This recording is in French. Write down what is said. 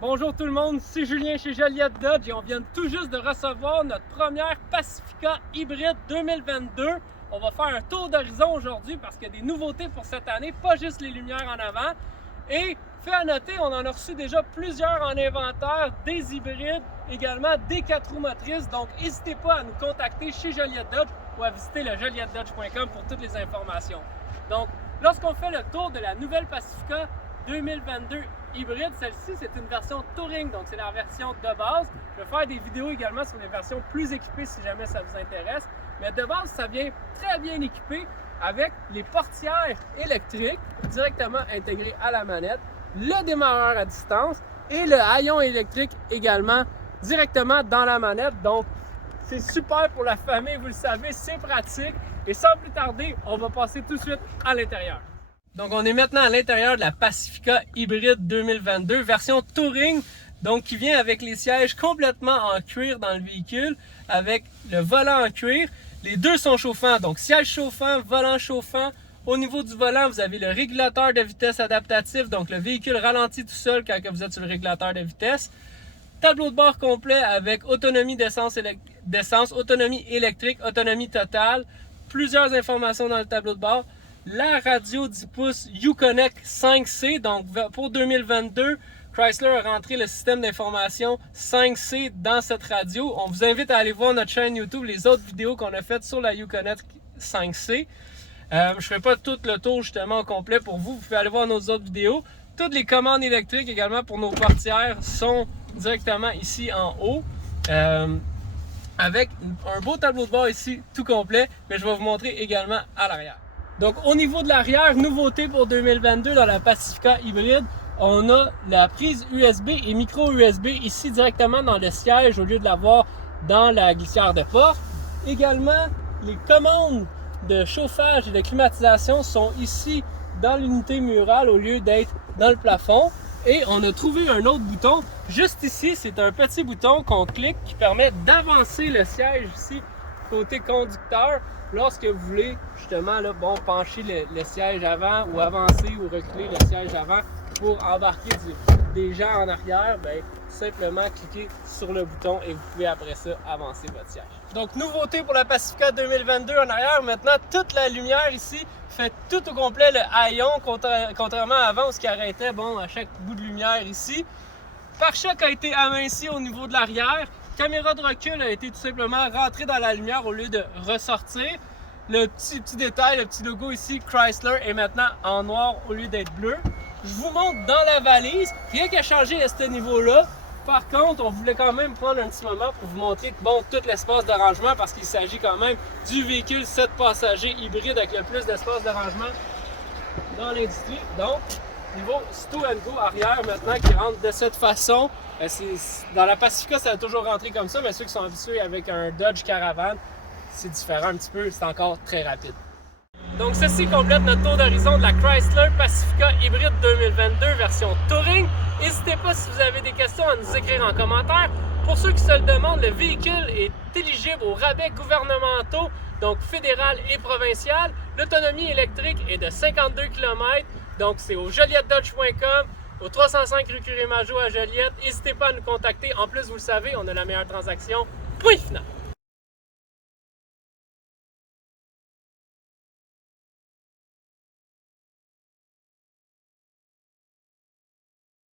Bonjour tout le monde, c'est Julien chez Joliet Dodge et on vient tout juste de recevoir notre première Pacifica hybride 2022. On va faire un tour d'horizon aujourd'hui parce qu'il y a des nouveautés pour cette année, pas juste les lumières en avant. Et fait à noter, on en a reçu déjà plusieurs en inventaire, des hybrides, également des 4 roues motrices. Donc n'hésitez pas à nous contacter chez Joliet Dodge ou à visiter le jolietdodge.com pour toutes les informations. Donc lorsqu'on fait le tour de la nouvelle Pacifica 2022 hybride, celle-ci c'est une version Touring, donc c'est la version de base. Je vais faire des vidéos également sur les versions plus équipées si jamais ça vous intéresse. Mais de base, ça vient très bien équipé avec les portières électriques directement intégrées à la manette, le démarreur à distance et le haillon électrique également directement dans la manette. Donc c'est super pour la famille, vous le savez, c'est pratique. Et sans plus tarder, on va passer tout de suite à l'intérieur. Donc on est maintenant à l'intérieur de la Pacifica hybride 2022, version Touring, donc qui vient avec les sièges complètement en cuir dans le véhicule, avec le volant en cuir. Les deux sont chauffants, donc siège chauffant, volant chauffant. Au niveau du volant, vous avez le régulateur de vitesse adaptatif, donc le véhicule ralentit tout seul quand vous êtes sur le régulateur de vitesse. Tableau de bord complet avec autonomie d'essence, autonomie électrique, autonomie totale. Plusieurs informations dans le tableau de bord. La radio 10 pouces Uconnect 5C, donc pour 2022, Chrysler a rentré le système d'information 5C dans cette radio. On vous invite à aller voir notre chaîne YouTube, les autres vidéos qu'on a faites sur la Uconnect 5C. Je ne ferai pas tout le tour justement au complet pour vous, vous pouvez aller voir nos autres vidéos. Toutes les commandes électriques également pour nos portières sont directement ici en haut. Avec un beau tableau de bord ici tout complet, mais je vais vous montrer également à l'arrière. Donc au niveau de l'arrière, nouveauté pour 2022 dans la Pacifica hybride, on a la prise USB et micro USB ici directement dans le siège au lieu de l'avoir dans la glissière de porte. Également, les commandes de chauffage et de climatisation sont ici dans l'unité murale au lieu d'être dans le plafond. Et on a trouvé un autre bouton juste ici, c'est un petit bouton qu'on clique qui permet d'avancer le siège ici côté conducteur lorsque vous voulez justement là, pencher le siège avant ou avancer ou reculer le siège avant pour embarquer des gens en arrière. Tout simplement cliquez sur le bouton et vous pouvez après ça avancer votre siège. Donc nouveauté pour la Pacifica 2022 en arrière, maintenant toute la lumière ici fait tout au complet le haillon contrairement à avant où ce qui arrêtait à chaque bout de lumière ici. Pare-choc a été aminci au niveau de l'arrière. Caméra de recul a été tout simplement rentrée dans la lumière au lieu de ressortir. Le petit détail, le petit logo ici, Chrysler, est maintenant en noir au lieu d'être bleu. Je vous montre dans la valise, rien qu'à changer à ce niveau-là. Par contre, on voulait quand même prendre un petit moment pour vous montrer tout l'espace de rangement parce qu'il s'agit quand même du véhicule 7 passagers hybride avec le plus d'espace de rangement dans l'industrie. Donc, niveau Stow & Go arrière maintenant qui rentre de cette façon. Dans la Pacifica, ça a toujours rentré comme ça, mais ceux qui sont habitués avec un Dodge Caravan, c'est différent un petit peu, c'est encore très rapide. Donc ceci complète notre tour d'horizon de la Chrysler Pacifica hybride 2022 version Touring. N'hésitez pas si vous avez des questions à nous écrire en commentaire. Pour ceux qui se le demandent, le véhicule est éligible aux rabais gouvernementaux, donc fédéral et provincial. L'autonomie électrique est de 52 km, donc c'est au jolietdodge.com, au 305 rue Curie-Majot à Joliette. N'hésitez pas à nous contacter. En plus, vous le savez, on a la meilleure transaction. Point final!